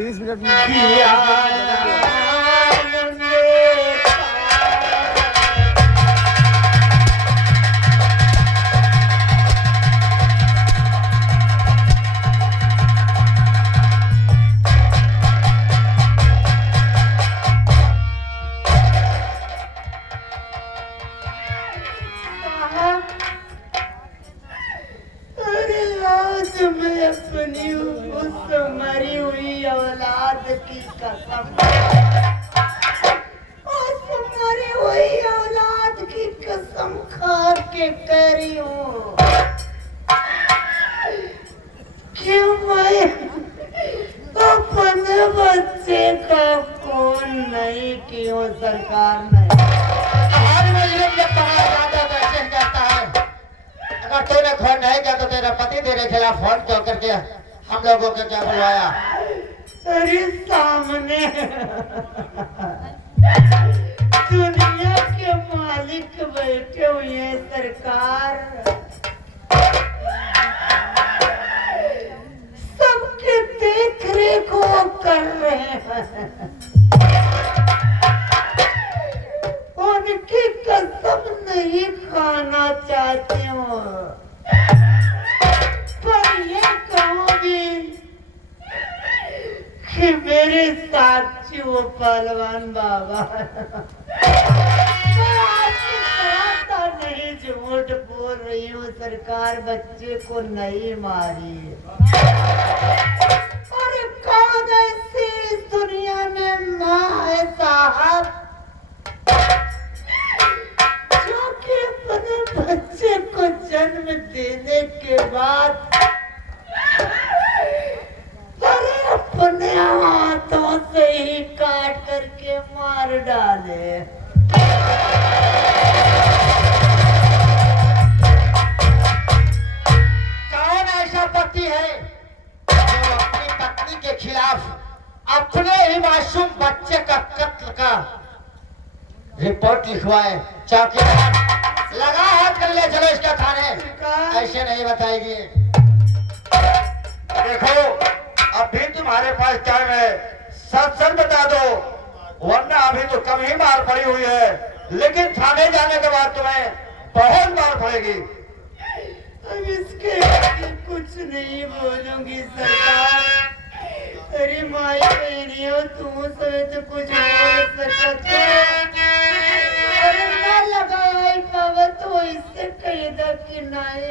30 minute में अपनी उस मरी हुई औलाद की कसम, उस मरी हुई औलाद की कसम खा के कह रही हूँ कि मैं अपने बच्चे का खून नहीं क्यों सरकार नहीं। हमारे में ये जब पढ़ा जाता तो ऐसे कहता है, अगर तूने खून नहीं किया तो तेरा पति तेरे खिलाफ फोन क्यों करके हम लोगों को क्या बुलवाया? अरे सामने दुनिया के मालिक बैठे हुए हैं सरकार, सबके देख रेख वो कर रहे हैं, उनकी कसम नहीं खाना चाहती हूँ, पर ये कहूँगी कि मेरे साक्षी वो पहलवान बाबा मैं आपकी तरह नहीं झूठ बोल रही हूँ सरकार, बच्चे को नहीं मारी। और कौन ऐसी इस दुनिया में माँ है साहब जो कि अपने बच्चे को जन्म देने के बाद अपने हाथों से ही काट करके मार डाले। कौन ऐसा पति है जो अपनी पत्नी के खिलाफ अपने ही मासूम बच्चे का कत्ल का रिपोर्ट लिखवाए? चौकीदार लगा हाथ कर ले चलो इसका थाने। ऐसे नहीं बताएगी। देखो अभी तुम्हारे पास टाइम है, सच सच बता दो, वरना अभी तो कम ही मार पड़ी हुई है, लेकिन थाने जाने के बाद तुम्हें बहुत मार पड़ेगी। अब इसके आगे कुछ नहीं बोलूंगी सरकार। अरे माई बहनियों तुम सब तो कुछ बोल सकते हो। अरे ना लगाया पावा तो इससे कह दो कि नहीं।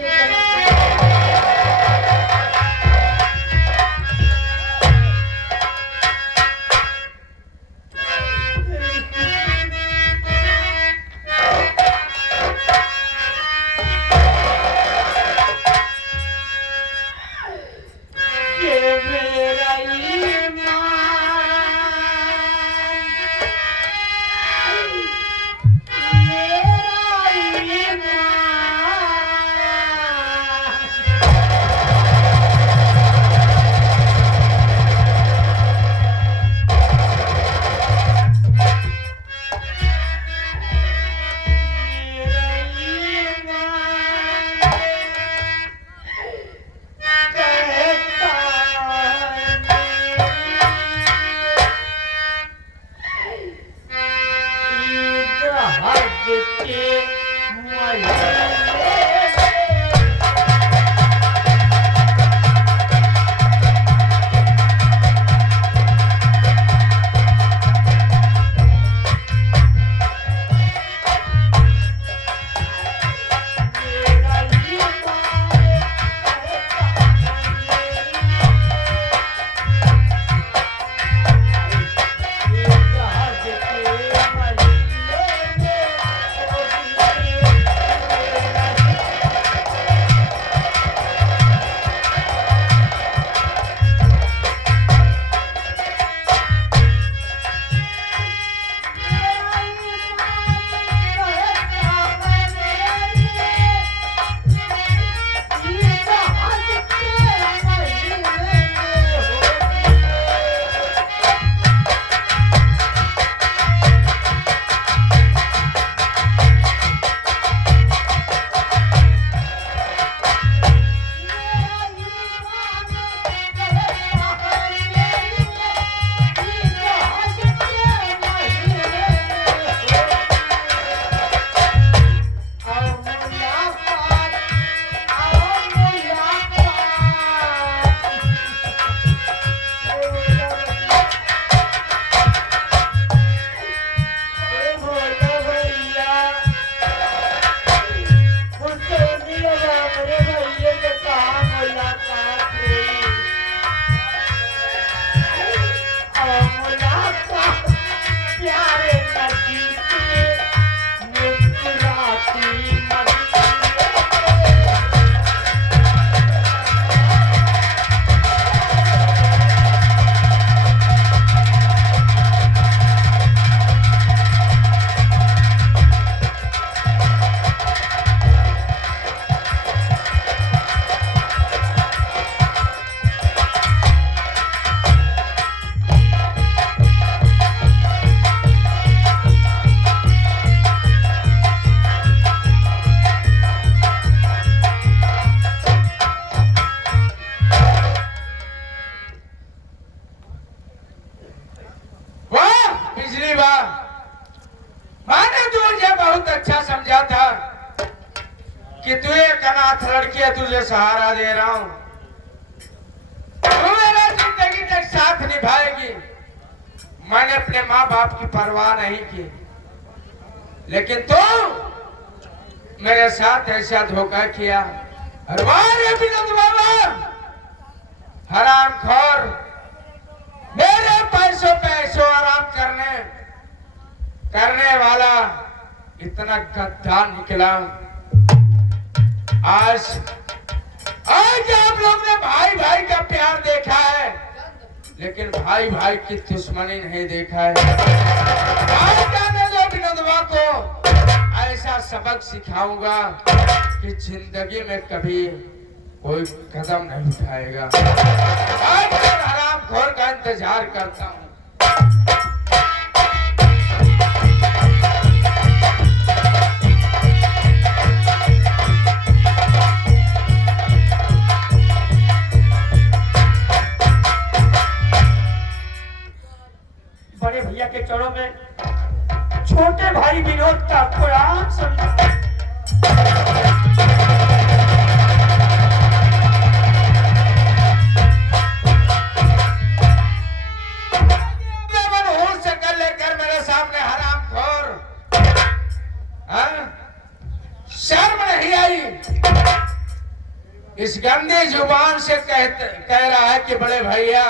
कि तू एक अनाथ लड़की है, तुझे सहारा दे रहा हूं, तू मेरा जिंदगी तक साथ निभाएगी। मैंने अपने माँ बाप की परवाह नहीं की, लेकिन तू मेरे साथ ऐसा धोखा किया। हरवारे विनोद बाबा हरामखोर, मेरे पैसों पे ऐसो आराम करने वाला इतना गद्दार निकला। आज आप लोग ने भाई भाई का प्यार देखा है, लेकिन भाई भाई की दुश्मनी नहीं देखा है। आज जाने दो विनोदवा को ऐसा सबक सिखाऊंगा कि जिंदगी में कभी कोई कदम नहीं उठाएगा। आज मैं हरामखोर का इंतजार करता हूँ। बड़े भैया के चरणों में छोटे भाई विनोद का प्रणाम समझा। लेकर मेरे सामने हरामखोर, शर्म नहीं आई? इस गंदी जुबान से कह रहा है कि बड़े भैया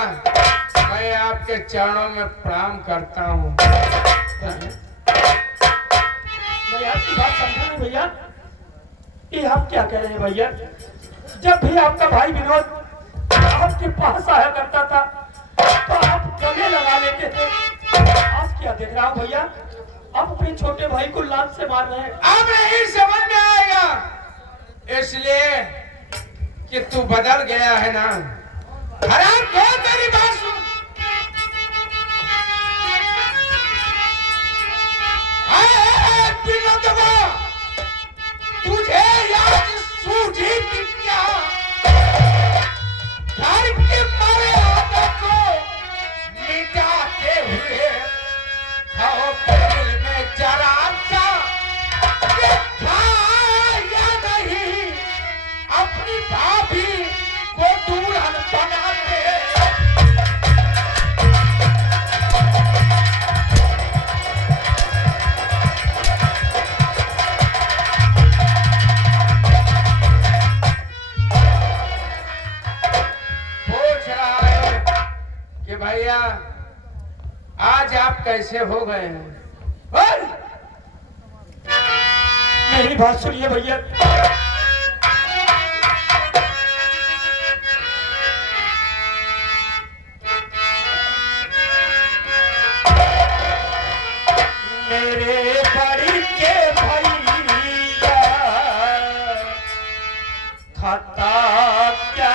मैं आपके चरणों में प्रणाम करता हूँ। मैं आपकी बात समझा नहीं भैया, ये आप क्या कह रहे हैं भैया? जब भी आपका भाई विनोद आपके पास आया करता था तो आप गले लगा लेते थे। आज क्या देख रहा हूँ भैया, आप अपने छोटे भाई को लात से मार रहे हैं। अब नहीं समझ में आएगा, इसलिए कि तू बदल गया है ना। हरामखोर मेरी बात सुन। तुझे याद सूझी कि क्या घर के मारे आदत को मिटाते हुए खाओ दिल में जरा सा देखा या नहीं अपनी भाभी को दुल्हन बनाते। भैया आज आप कैसे हो गए हैं? मेरी बात सुनिए भैया, मेरे बड़ी के भैया खाता क्या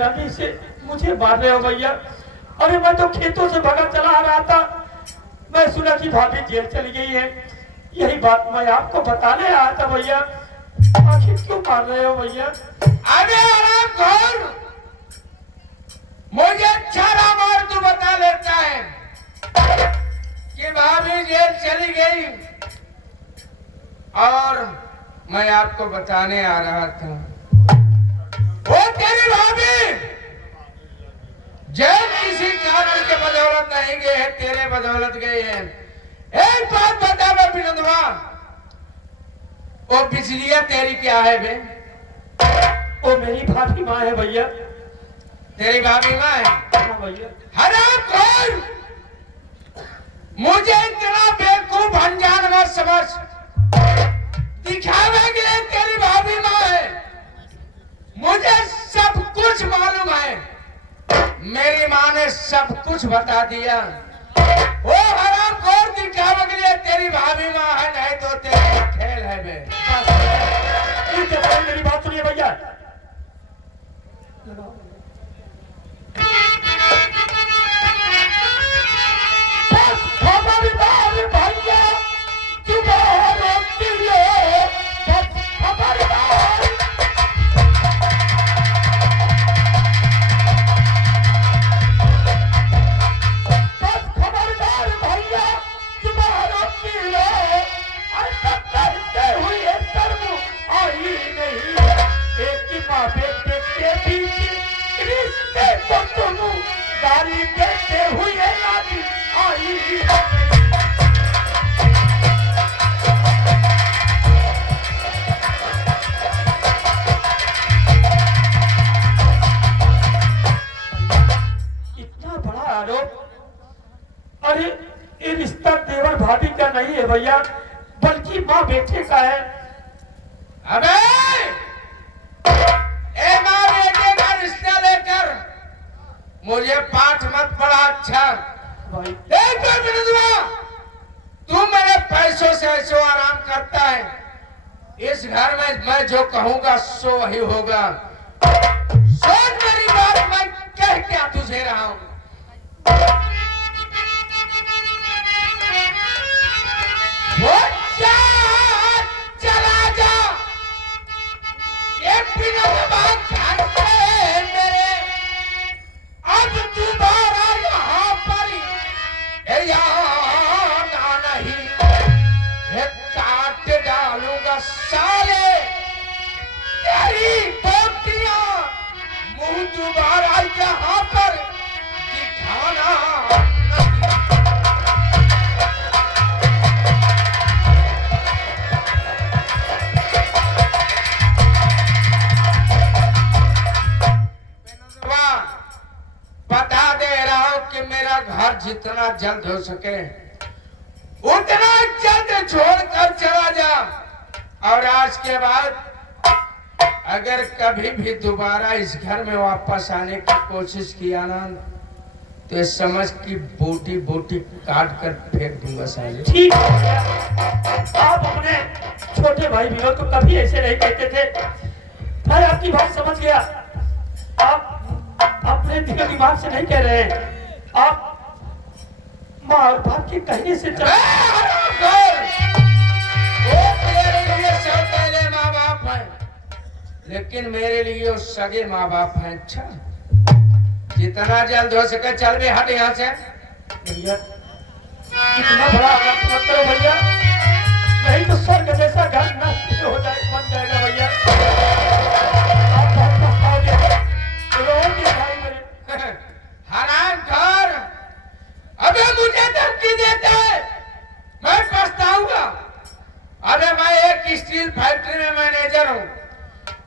बेरहमी से मुझे मार रहे हो भैया? अरे मैं तो खेतों से भगा चला आ रहा था, मैं सुना कि भाभी जेल चली गई है, यही बात मैं आपको बताने आया था भैया। आखिर क्यों मार रहे हो भैया? अरे आराम कर, मुझे छाड़ा मार तू बता लेता है कि भाभी जेल चली गई, और मैं आपको बताने आ रहा था वो तेरी भाभी जेल किसी कारण के बदौलत नहीं गए हैं, तेरे बदौलत गए हैं। एक बात बता बे विनोदवा, वो बिजलियां तेरी क्या है बे? वो मेरी भाभी माँ है भैया। तेरी भाभी माँ है? हाँ भैया। हरामखोर, मुझे इतना बेवकूफ अनजान मत समझ। दिखावे के लिए तेरी भाभी माँ है, मुझे सब कुछ मालूम है, मेरी माँ ने सब कुछ बता दिया। वो हरामखोर दिखावे के लिए तेरी भाभी माँ है, नहीं तो तेरा खेल है बे। मेरी बात सुनिए भैया। खबरदार भैया, तुम्हारा दिलो, खबरदार। खबरदार भैया, तुम्हारा दिलो, ऐसा करते हुए शर्म आई नहीं। एक माँ बेटे के बीच रिश्ते को तुम गाली देते हुए लागी आई नहीं। इतना बड़ा आरोप! अरे ये रिश्ता देवर भाभी का नहीं है भैया, बल्कि माँ बेटे का है। अबे ए माँ बेटे का रिश्ता लेकर मुझे पाठ मत पढ़ा। अच्छा भाई एक बार विनोदवा, तू मेरे पैसों से ऐसो आराम करता है, इस घर में मैं जो कहूंगा सो वही होगा। सोच मेरी बात, मैं कह क्या तुझे रहा हूं। वो जा, चला जा, एक विनोदवा घर से मेरे, अब दोबारा यहाँ पर याद नहीं, काट डालूंगा साले तेरी पोतियां, मुंह दोबारा यहाँ पर दिखाना नहीं। बता दे रहा हूं कि मेरा घर जितना जल्द हो सके उतना जल्द छोड़कर चला जा, और आज के बाद अगर कभी भी दोबारा इस घर में वापस आने की कोशिश किया ना, तो ये समझ कि बोटी बोटी काट कर फेंक दूंगा साले। ठीक है भैया, आप अपने छोटे भाई विनोद को कभी ऐसे नहीं कहते थे। मैं आपकी बात समझ गया, आप अपने दिल दिमाग से नहीं कह रहे हैं, आप माँ और बाप के कहने से चल। वो तेरे लिए सौतेले माँ बाप हैं, लेकिन मेरे लिए वो सगे माँ बाप हैं। अच्छा, जितना जल्द हो सके चल भी हट यहाँ से। भैया इतना बड़ा आवाज मत करो भैया, नहीं तो स्वर्ग जैसा घर नष्ट हो जाए, बन जाएगा भैया। आप बहुत पछताओगे, रोओगे भाई मेरे। हरामखोर, अबे मुझे धमकी देता है, मैं पछताऊंगा। अबे मैं एक स्टील फैक्ट्री में मैनेजर हूँ,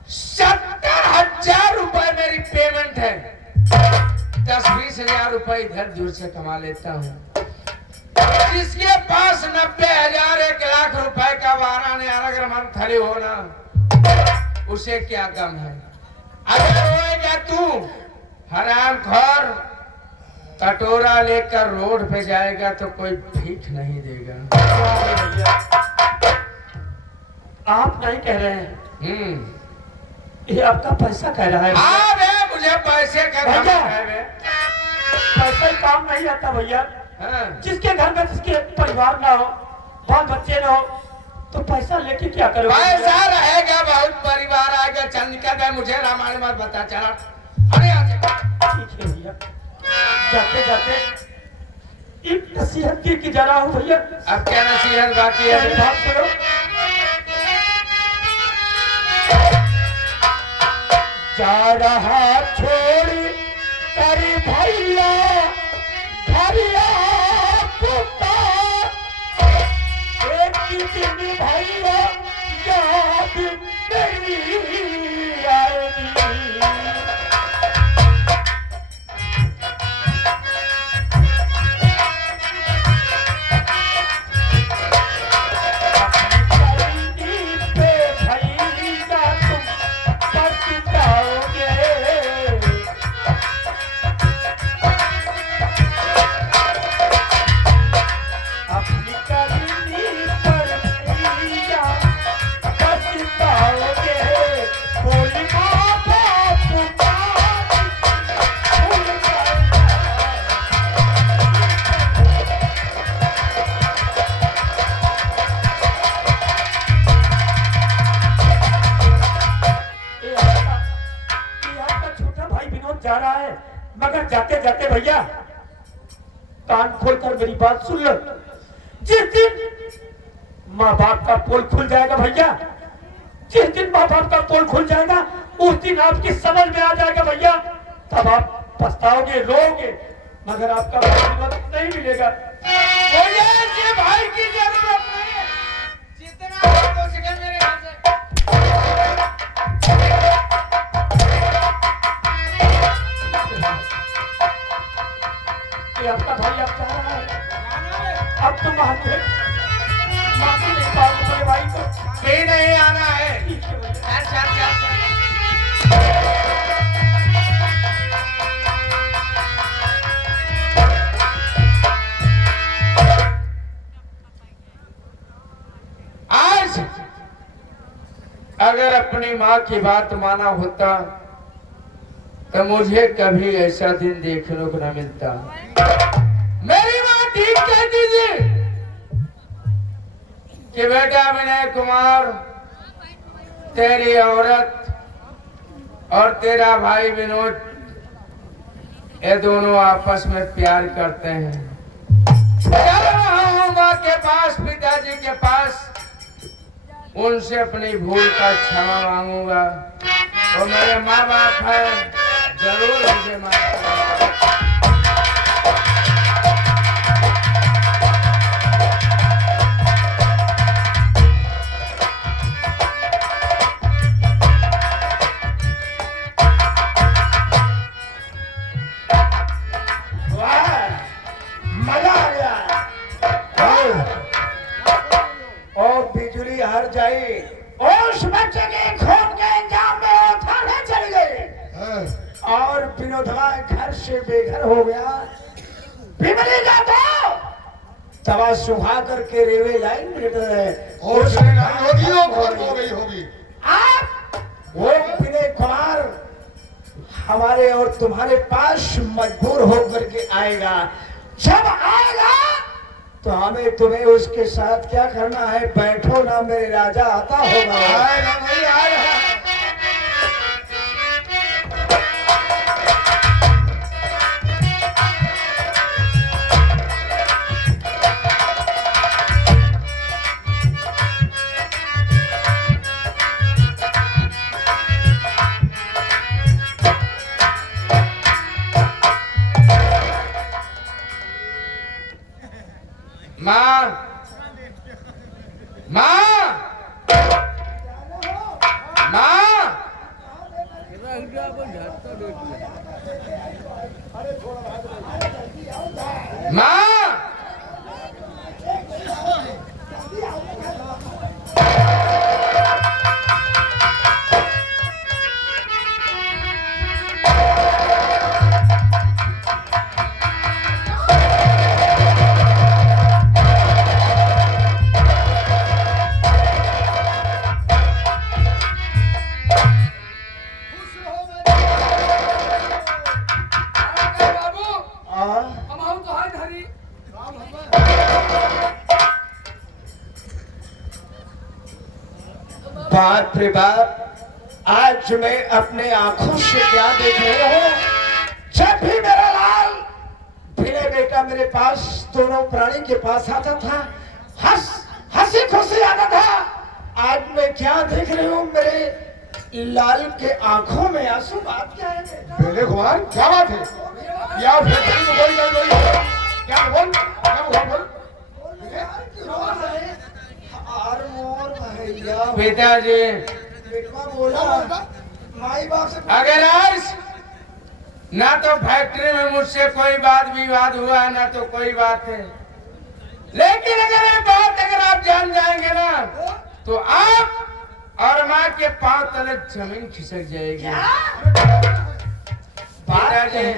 70,000 रुपए मेरी पेमेंट है, 10-20 हजार रुपए इधर दूर से कमा लेता हूँ। जिसके पास 90,000 1 लाख रुपए का वारा ने अगर मंथली हो ना, उसे क्या गम है। अगर रोएगा तू हरामखोर, कटोरा लेकर रोड पे जाएगा तो कोई भीख नहीं देगा। आप नहीं कह रहे हैं, ये आपका पैसा कह रहा है। हाँ बे, मुझे पैसे का भैया। घमंड है बे। पैसा ही काम नहीं आता भैया। हाँ। जिसके घर में जिसके परिवार ना हो, बाल बच्चे ना हो, तो पैसा लेके क्या करोगे? पैसा रहेगा, बहुत परिवार आएगा, चल निकल गए, मुझे रामायण मत बता, चला अरे यहाँ से। ठीक है भैया, जाते जाते एक नसीहत की जा रहा हूँ भैया। अब क्या नसीहत बाकी मेरी है? बात सुनो। जा रहा छोड़ कर भैया, भैया पुकार, एक दिन भैया याद नहीं आएगी। जा रहा है, मगर जाते जाते भैया कान खोलकर मेरी बात सुन लो। जिस दिन माँ बाप का पोल खुल जाएगा भैया, जिस दिन माँ बाप का पोल खुल जाएगा, उस दिन आपकी समझ में आ जाएगा भैया, तब आप पछताओगे, रोओगे, मगर आपका भाई नहीं मिलेगा। मुझे ऐसे भाई की जरूरत नहीं है, जितना हो सके मेरे घर से। ये आपका भाई आप चाह रहा है, जाना है? अब तुम मानते नहीं पाओगे मेरे भाई को। भी नहीं आना है। ठीक है भैया। चल चल चल चल। आज अगर अपनी माँ की बात माना होता तो मुझे कभी ऐसा दिन देखने को न मिलता। मेरी माँ ठीक कहती थी कि बेटा विनय कुमार, तेरी औरत और तेरा भाई विनोद, ये दोनों आपस में प्यार करते हैं। चल रहा हूँ माँ के पास, पिताजी के पास, उनसे अपनी भूल का क्षमा मांगूंगा। तो मेरे माँ बाप है, जरूर मुझे माफ करें। मजा आ गया। और बिजली हर जाई। उस बच्चे के खून के इंजाम में वो थाने चल गए और विनोदवा घर से बेघर हो गया। बिमली का तो दवा सुखा करके रेलवे लाइन में है। और होगी हो गई होगी। आप वो विनय कुमार हमारे और तुम्हारे पास मजबूर होकर के आएगा। जब आएगा तो हमें तुम्हें उसके साथ क्या करना है? बैठो ना मेरे राजा, आता होगा। आएगा भाई आएगा। माँ, माँ, माँ, माँ, बाप रे बाप, आज मैं अपने आंखों से क्या देख रहा हूँ। जब भी मेरा लाल मेरे बेटा मेरे पास दोनों प्राणी के पास आता था, हंसी खुशी आता था। आज मैं क्या देख रही हूँ, मेरे लाल के आंखों में आंसू। बात क्या है बेटा? मेरे कुमार क्या बात है? या फिर क्या बोल और मोर भैया पिताजी बेटवा बोला माई बाप से अगर आज ना तो फैक्ट्री में मुझसे कोई बात विवाद हुआ ना तो कोई बात है, लेकिन अगर ये बात अगर आप जान जाएंगे ना तो आप और माँ के पांव तले जमीन खिसक जाएगी। पिताजी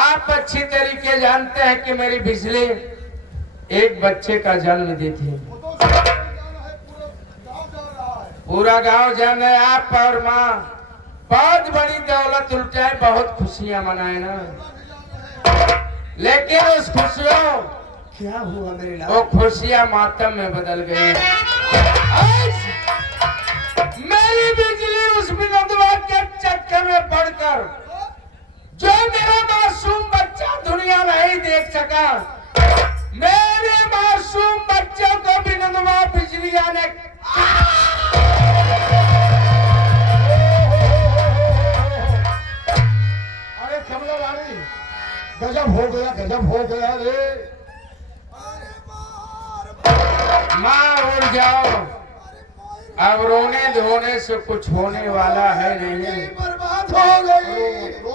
आप अच्छी तरीके जानते हैं कि मेरी बिजली एक बच्चे का जन्म दी थी। पूरा गांव जाने आप और माँ बहुत बड़ी दौलत उल्टाए, बहुत खुशियां मनाए ना, लेकिन उस खुशियों क्या हुआ मेरे लाल? वो खुशियां मातम में बदल गई। आज मेरी बिजली उस विनोदवा के चक्कर में पड़कर जो मेरा मासूम बच्चा दुनिया नहीं देख सका, मेरे मासूम बच्चों को विनोदवा बिजलिया ने अरे कमला रानी, गजब हो गया रे। माँ उड़ जाओ, अब रोने धोने से कुछ होने वाला है नहीं। बर्बाद हो गई। रो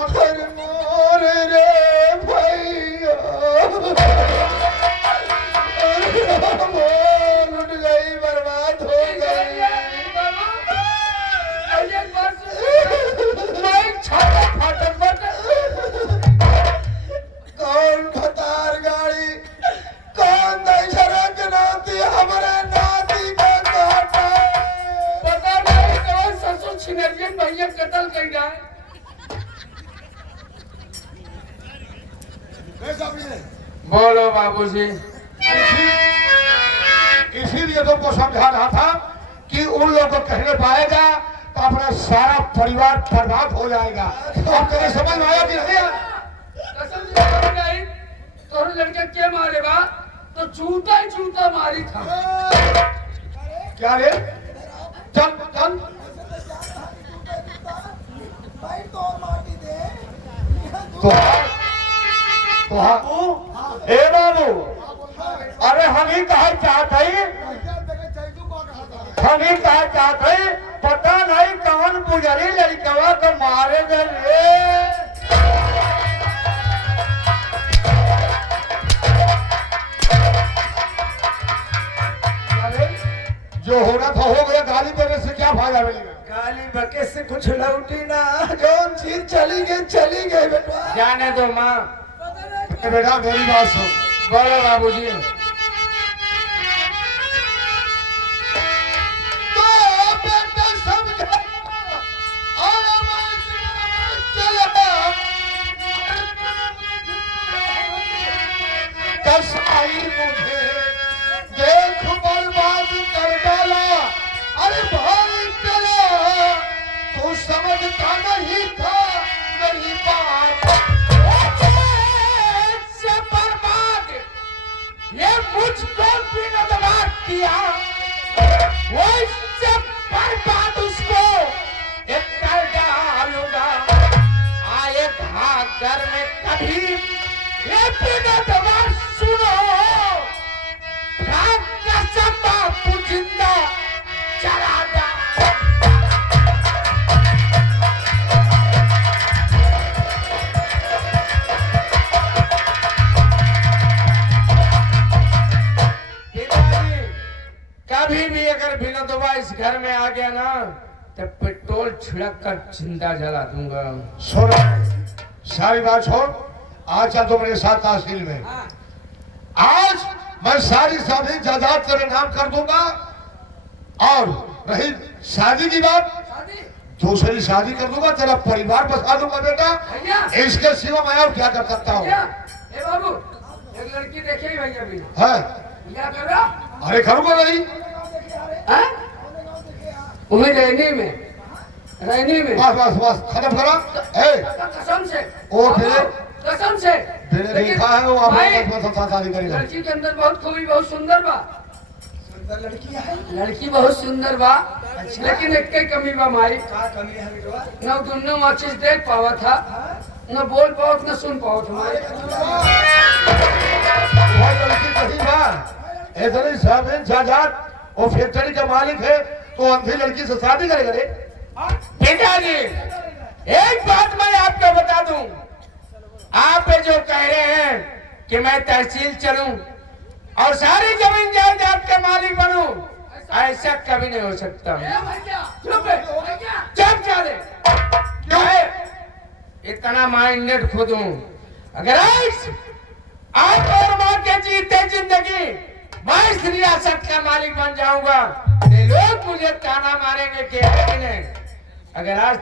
मत अरे मोर रे भैया, अरे मोर उठ गई, बर्बाद हो गई। कौन खतार गाड़ी, कौन दशरथ नाती हमारे नाती का काटा। पता नहीं कौन ससुर छिनरियन भैया कत्ल कर जाए। बोलो बाबूजी। इसीलिए तुमको समझा रहा था कि उन लोगों को कहने पाएगा तो अपना सारा परिवार बर्बाद हो जाएगा। अब तेरे समझ में आया कि नहीं आया? कसम से बोल गई, तोहर लड़के के मारे बा तो जूता ही जूता मारी था। क्या रे? चल चल ए बाबू, अरे हम ही कहा चाहते पता नहीं कौन पुजारी लड़कवा को मारे गए रे। जो होना था हो गया, गाली देने से क्या फायदा मिलेगा? गाली बके से कुछ लौटी ना, जो चीज चली गई बेटा। जाने दो माँ। बेटा मेरी बात सुन। बोलो बाबूजी। तो बेटा समझा और चला कसाई मुझे देख बर्बाद कर डाला। अरे भाई चला, तू समझता नहीं था मेरी बात। से बर्बाद ये मुझको विनोदवा किया, वो इससे बर्बाद उसको एक कर डालूंगा। आएगा घर में कभी ये विनोदवा, सुनो कसम बापू जिंदा चला जा। कभी भी अगर विनोदवा इस घर में आ गया ना तो पेट्रोल छिड़क कर जिंदा जला दूंगा। सुन, सारी बात छोड़, आज चल तो मेरे साथ तहसील में। आज मैं सारी सारी जायदाद तेरे नाम कर दूंगा। और रही शादी की बात, दूसरी शादी कर दूंगा, तेरा परिवार बसा दूंगा बेटा। इसके सिवा मैं और क्या कर सकता हूँ? ए बाबू, एक लड़की देखे ही भैया भी है? क्या कर रहा? अरे करूंगा नहीं। वही रहने में बस बस बस खत्म करो। ए कसम से ओ तेरे कसम से मैंने लेकिन देखा है वो भाई, आपने बस शादी करेगा। लड़की के अंदर बहुत खूबी, बहुत सुंदर बा। लड़की बहुत सुंदर बा, लेकिन एक के कमी बा माई। न दोनों चीज देख पावा था, न बोल पावत, न सुन पावत हमारे। वो लड़की सही बा, इतनी साबिन जायदाद, वो फैक्ट्री का मालिक है, तो अंधी लड़की से शादी करेगा रे? पिताजी, एक बात मैं आपको बता दूं, आप जो कह रहे हैं कि मैं तहसील चलूं और सारी जमीन जायदाद का मालिक बनूं, ऐसा कभी नहीं हो सकता। चुप चले, इतना माइंडेड खुद हूं। अगर आप और मां के जीते जिंदगी मैं इस रियासत का मालिक बन जाऊंगा, तो लोग मुझे ताना मारेंगे कि अगर आज